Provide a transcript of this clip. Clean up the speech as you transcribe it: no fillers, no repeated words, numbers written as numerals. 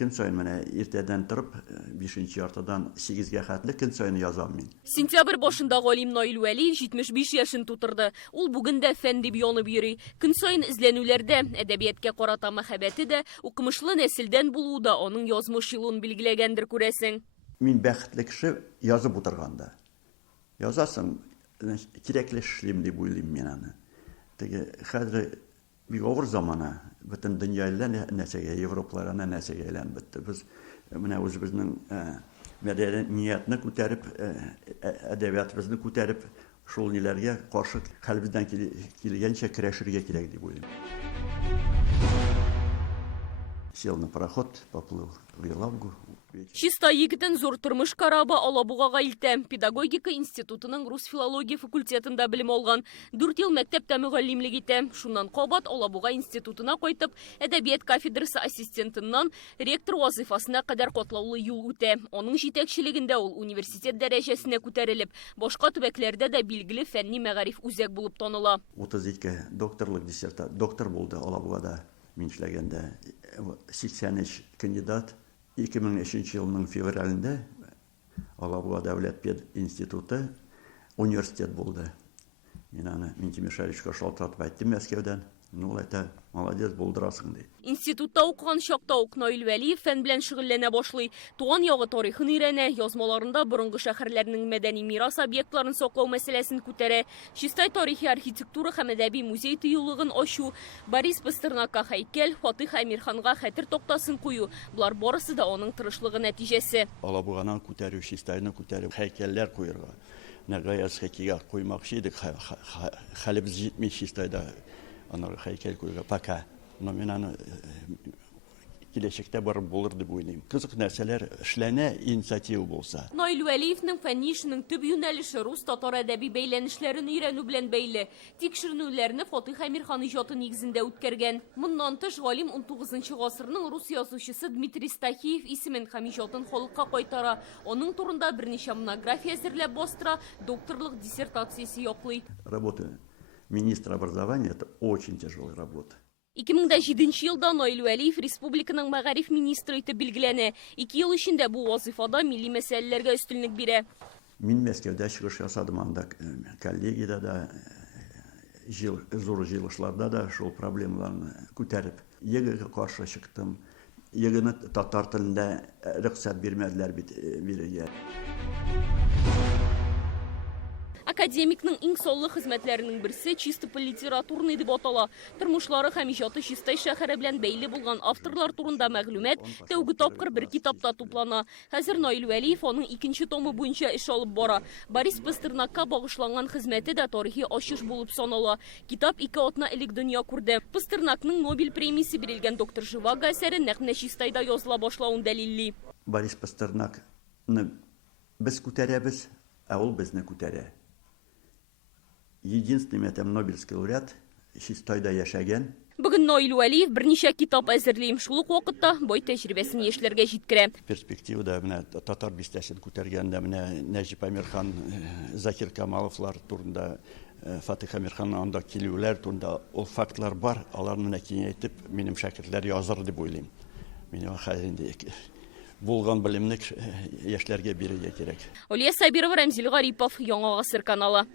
Көн сайын менә иртәдән торып, 5нче яртыдан 8гә хәтле көн сайын язам мин. Сентябрь башында Галим Наил Вәлиев 75 яшын тутырды. Ул бүген дә фән дип янып йөри. Көн сайын эзләнүләрдә, әдәбиятка карата мәхәббәте дә, укымышлы нәселдән булуы да аның язмыш юлын билгеләгәндер күрәсең. Мин бәхетле кеше язып утырганда. Язасың, кирәкле эшлим дип уйлыйм мин аны. Теге хәзер бик авыр замана, бөтен дөнья нәрсәгә, Европаларына нәрсәгә әйләнеп бетте. Без менә үзебезнең мәдәниятне күтәреп, әдәбиятыбызны күтәреп, шул ниләргә каршы хәлебездән килгәнчә көрәшергә кирәк дип уйлыйм. Сел на пароход, поплыл в Елабугу. Чиста егетен зур тормыш карабы Алабугага илтә. Педагогика институтының рус филология факультетында белем алган. 4 ел мәктәптә мөгаллимлек итә. Шуннан кабат Алабуга институтына кайтып, әдәбият кафедрасы ассистентыннан ректор вазифасына кадәр катлаулы юл үтә. Аның җитәкчелегендә ул университет дәрәҗәсенә күтәрелеп, башка төбәкләрдә дә билгеле фәнни мәгариф үзәк булып таныла. 32 докторлык диссертация, доктор булды Алабугада мин эшләгәндә. 83 кандидат. 2003 елның февралендә Алабуга дәүләт пединституты университет булды. Мин аны Минтимишаричка шалтыратып әйттем Мәскәүдән. Ну, это молодец, булдырасың ди. Институтта укыган чакта ук Наил Вәлиев фән белән шөгыльләнә башлый. Туган ягы тарихын өйрәнә, язмаларында борынгы шәһәрләрнең мәдәни мирас объектларын саклау мәсьәләсен күтәрә. Чистай тарихи архитектура һәм әдәби музей тыюлыгын ачу, Борис Пастернакка һәйкәл, Фатих Әмирханга хәтер токтасын кую. Булар барысы да аның тырышлыгы нәтиҗәсе. Алабуганан күтәрү, Чистайны күтәрү, һәйкәлләр куярга. Нәгаяз хәкигә куймакчы идек, хәлебез җитми Чистайда. Аны һәйкәл куйга пока. Но мен аны киләчәктә барып булыр дип уйлыйм. Кызык нәрсәләр эшләнә, инициатива булса. Наил Вәлиевнең фәнни эшенең төп юнәлеше рус-татар әдәби бәйләнешләрен өйрәнү белән бәйле. Тикшеренүләрне Фатих Әмирхан иҗаты нигезендә үткәргән. Моннан тыш Галим 19 гасырның рус язучысы Дмитрий Стахеев исемен һәм иҗатын халыкка кайтара. Аның турында берничә монография әзерләп бастыра, докторлык диссертациясе яклый. Работа министра образования — это очень тяжелая работа. 2007 елда Наил Вәлиев республиканың мәгариф министры итеп билгеләнә. 2 ел эчендә бу вазифада милли мәсьәләләргә өстенлек бирә. Мин Мәскәүдә чыгыш ясадым, анда коллегиядә дә, зур җыелышларда да шул проблемаларны күтәреп, егегә каршы чыктым. Егене татар телендә рөхсәт бирмәделәр бит бирергә. Академикның иң саллы хезмәтләренең берсе чисто литературный дип атала. Тормышлары һәм иҗаты Чистай шәһәре белән бәйле булган авторлар турында мәгълүмат тәүге тапкыр бер китапта туплана. Хәзер Наил Вәлиев аның 2нче томы буенча эш алып бара. Борис Пастернакка багышланган хезмәте дә тарихи ачыш булып санала. Китап 2 атна элек дөнья күрде. Пастернакның Нобель премиясе бирелгән доктор Живаго әсәре нәкъ Чистайда языла башлавын дәлилли. Борис Пастернакны без күтәрәбез, ә ул безне күтәрә. Единственный мәтәм Нобельский лауреат Чистайда яшәгән. Бүген Наил Вәлиев берничә китап әзерлим. Шул ук вакытта бай тәҗрибәсен яшьләргә җиткерә. Перспективада менә татар бистәсен күтәргәндә менә Нәҗип Әмирхан, Закир Камаловлар турында, Фатих Әмирхан анда килүләр турында ул фактлар бар. Аларны киңәйтеп, минем шәкертләр языр дип уйлыйм. Минем хәлендә булган белемне яшьләргә бирергә кирәк. Олия Сабирова, Рамзил Гарипов, Яңа гасыр каналы.